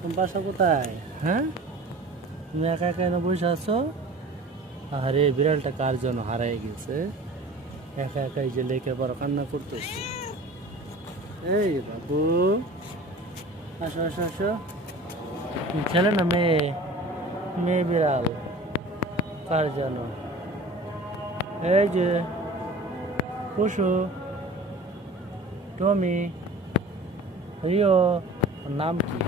তোমার বাসা কোথায়? হ্যাঁ, তুমি একা একা এনে বসে আছো? আরে বিড়ালটা কার জন্য হারাই গেছে, একা একা এই যে লেকে বড় কান্না করতেছে। এই বাবু, আসো আসো আসো। তুমি ছেলে না মেয়ে? মেয়ে বিড়াল, কার জন্য? এই যে পশু টমি, রিও, ওর নাম কি?